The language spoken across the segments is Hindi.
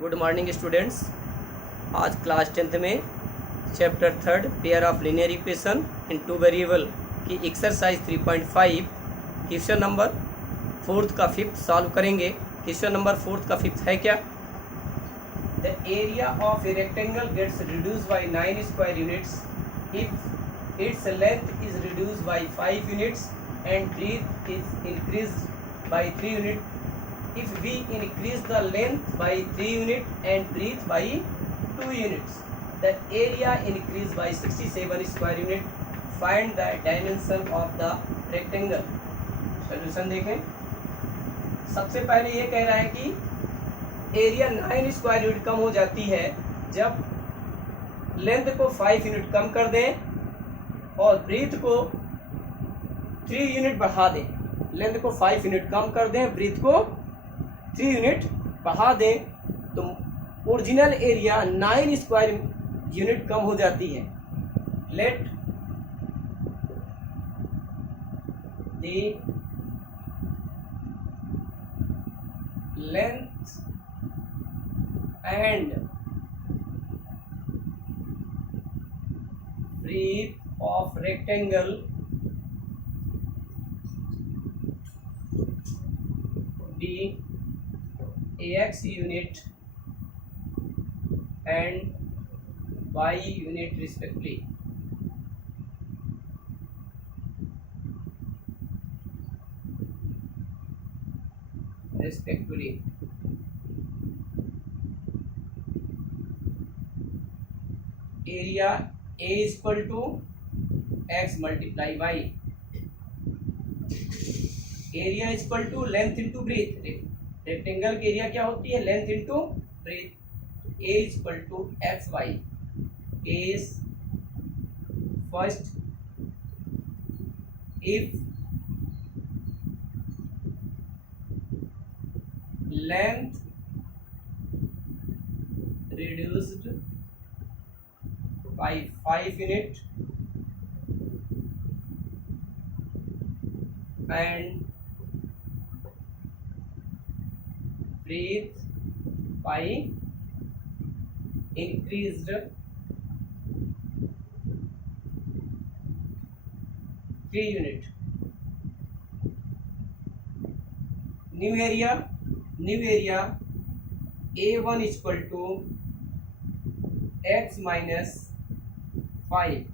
Good morning students. आज क्लास 10th में chapter 3 pair of linear equation in two variable की एक्सरसाइज 3.5 क्वेश्चन नंबर 4th का 5th सॉल्व करेंगे। क्वेश्चन नंबर 4th का 5th है क्या? The area of a rectangle gets reduce by 9 square units if its length is reduce by 5 units and breadth is increased by 3 unit. If we increase the length by 3 units and breadth by 2 units, the area increase by 67 square unit. Find the dimension of the rectangle. Solution देखें। सबसे पहले ये कह रहा है कि एरिया 9 स्क्वायर यूनिट कम हो जाती है जब लेंथ को 5 यूनिट कम कर दें और ब्रीथ को 3 यूनिट बढ़ा दें। लेंथ को 5 यूनिट कम कर दें, ब्रीथ को 3 यूनिट बढ़ा दें तो ओरिजिनल एरिया 9 स्क्वायर यूनिट कम हो जाती है। Let the length and breadth of rectangle be AX unit and Y unit respectively. Area A is equal to X multiply Y. Area is equal to length into breadth. Rectangle की एरिया क्या होती है? Length into breadth. A is equal to x y. Case first, if length reduced by 5 unit and breadth by increased 3 unit. New area A1 is equal to x minus 5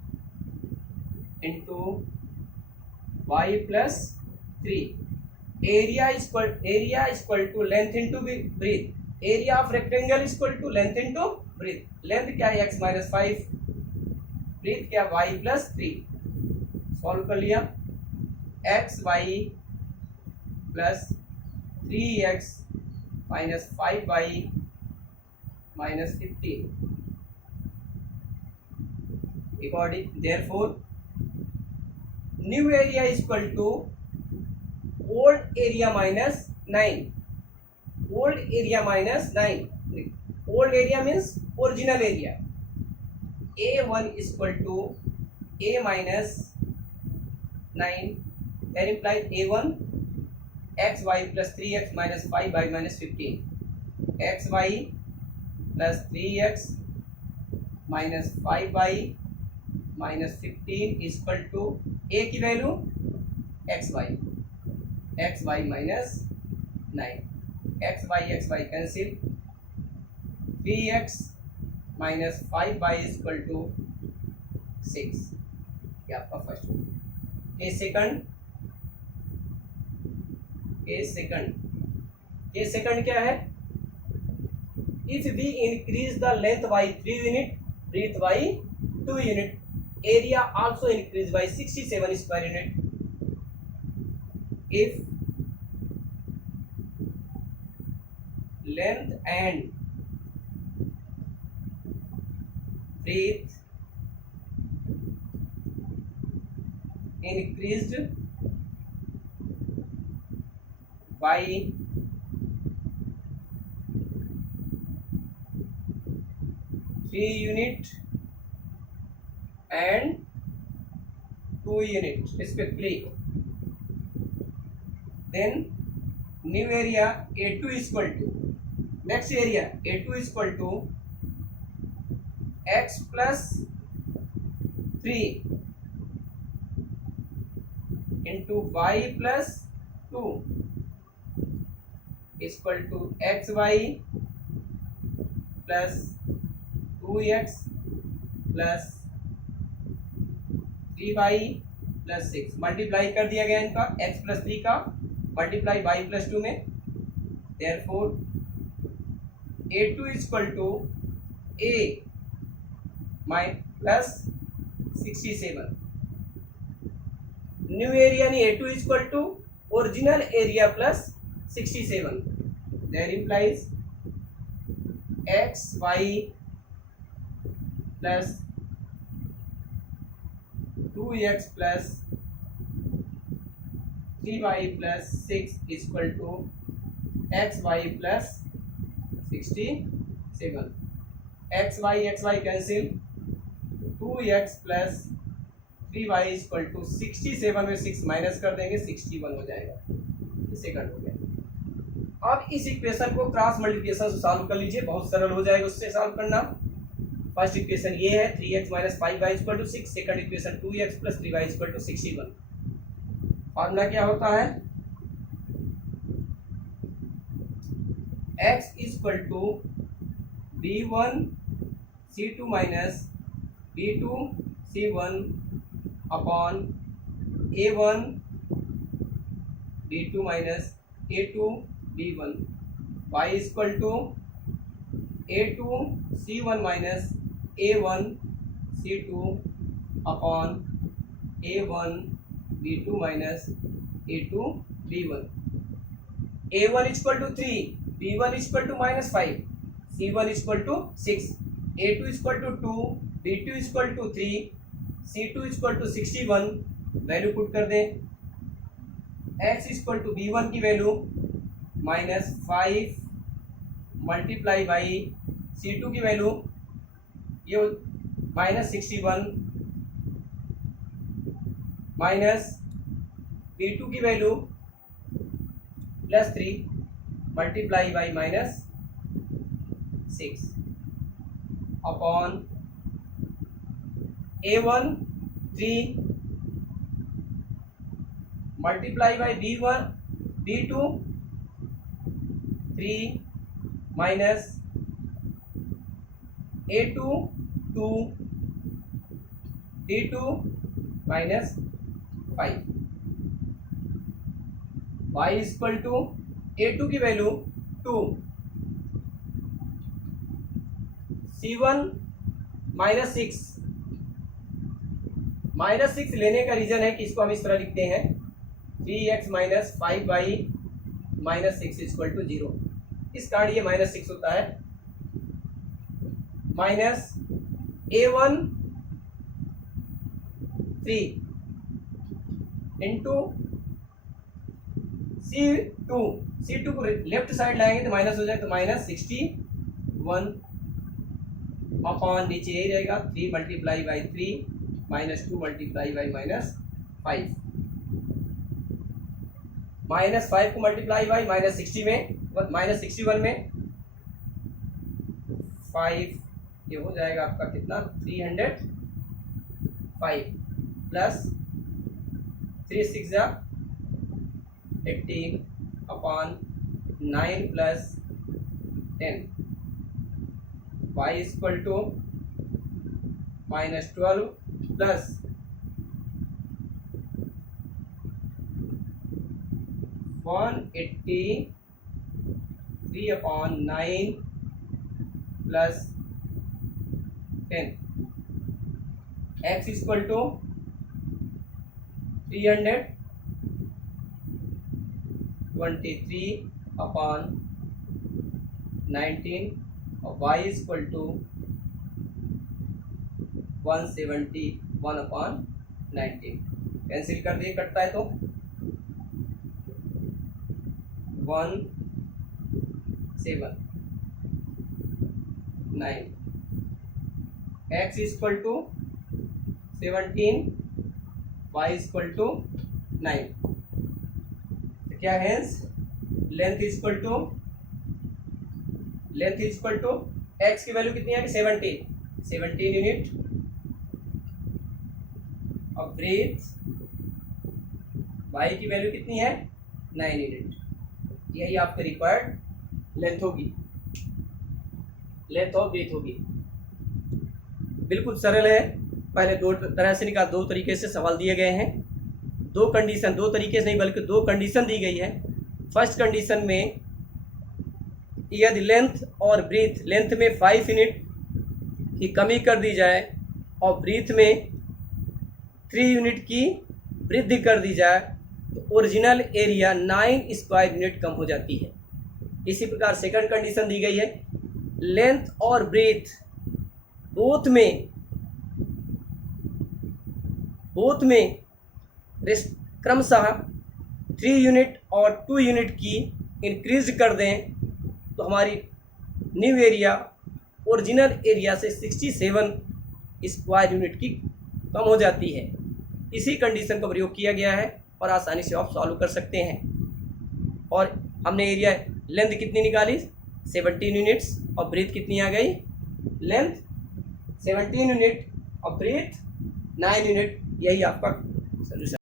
into y plus 3. Area is equal to length into breadth. Area of rectangle is equal to length into breadth. Length क्या है? x minus 5, breadth क्या? y plus 3. सॉल्व कर लिया. x y plus 3x minus 5y minus 15. According therefore new area is equal to old area minus 9. Old area minus 9. Old area means original area. A1 is equal to A minus 9. That implies A1 xy plus 3x minus 5y minus 15. xy plus 3x minus 5y minus 15 is equal to A की value xy. xy minus 9. xy cancel. 3x minus 5y is equal to 6. ये आपका फर्स्ट हो. केस सेकंड क्या है? If we increase the length by 3 unit, breadth by 2 unit, area also increase by 67 square unit. If length and breadth increased by 3 unit and 2 unit respectively, then new area A2 is equal to next area A2 is equal to x plus 3 into y plus 2 equal to x y plus 2x plus 3y plus 6 multiply कर दिया गया इनका x प्लस 3 का मल्टीप्लाई y प्लस 2 में। Therefore A2 is equal to a my plus 67। New area यानी A2 is equal to original area plus 67। There implies x y plus 2x plus 3y plus 6 equal to x y plus 67। X y cancel 2x plus 3y equal to 67 में 6 माइनस कर देंगे 61 हो जाएगा। सेकंड हो गया। अब इस इक्वेशन को क्रॉस मल्टीप्लिकेशन से सॉल्व कर लीजिए, बहुत सरल हो जाएगा उससे सॉल्व करना। फर्स्ट इक्वेशन ये है 3x minus 5y equal to 6। Second equation 2x plus 3y equal to 61। Formula क्या होता है x equal to b1 c2 minus b2 c1 upon a1 b2 minus a2 b1 y equal to a2 c1 minus a1 c2 upon a1 b2 minus a2 b1। a1 equal to 3, b1 equal to minus 5, c1 equal to 6, a2 equal to 2, b2 equal to 3, c2 equal to 61। Value put कर दें। x इक्वल टू b1 की value minus 5 multiply by c2 की वैल्यू ये माइनस 61 माइनस b2 की value plus 3 multiply by minus 6 upon a1 3 multiply by b1 b2 3 minus a2 2 d2 minus 5। y equal to a2 की वैल्यू 2, c1 माइनस 6। माइनस 6 लेने का रीजन है कि इसको हम इस तरह लिखते हैं 3x minus 5y minus 6 equal to 0। इस कारण ये माइनस 6 होता है। माइनस a1 3 इंटू C2 को लेफ्ट साइड लाएंगे तो माइनस हो जाए तो माइनस 61 अपॉन नीचे यही रहेगा 3 multiply by 3 minus 2 multiply by minus 5। Minus 5 को मल्टीप्लाई बाई माइनस 60 में माइनस 61 में 5 ये हो जाएगा आपका कितना 305 plus 3 6 18 upon 9 plus 10 y equal to minus 12 plus 183 upon 9 plus 10 x equal to 323 upon 19 और y equal to 171 upon 19। Cancel कर दिए, कटता है तो 1 7 9 x equal to 17 y equal to 9। क्या है length equal to length is equal to x की वैल्यू कितनी है? 17 यूनिट और ब्रेथ वाई की वैल्यू कितनी है? 9 यूनिट। यही आपकी रिक्वायर्ड लेंथ होगी, लेंथ ऑफ ब्रेथ होगी। बिल्कुल सरल है। पहले दो तरह से निकाल, दो तरीके से सवाल दिए गए हैं। दो कंडीशन, दो तरीके से नहीं बल्कि दो कंडीशन दी गई है। फर्स्ट कंडीशन में यदि लेंथ और ब्रीथ, लेंथ में 5 यूनिट की कमी कर दी जाए और ब्रीथ में 3 यूनिट की वृद्धि कर दी जाए तो ओरिजिनल एरिया 9 स्क्वायर यूनिट कम हो जाती है। इसी प्रकार सेकंड कंडीशन दी गई है, लेंथ और ब्रीथ बोथ में क्रमशः 3 यूनिट और 2 यूनिट की इंक्रीज कर दें तो हमारी न्यू एरिया ओरिजिनल एरिया से 67 स्क्वायर यूनिट की कम हो जाती है। इसी कंडीशन का प्रयोग किया गया है और आसानी से आप सॉल्व कर सकते हैं। और हमने एरिया लेंथ कितनी निकाली? 17 यूनिट्स और ब्रीथ कितनी आ गई? लेंथ 17 यूनिट और ब्रीथ 9 यूनिट। यही आपका सोल्यूशन।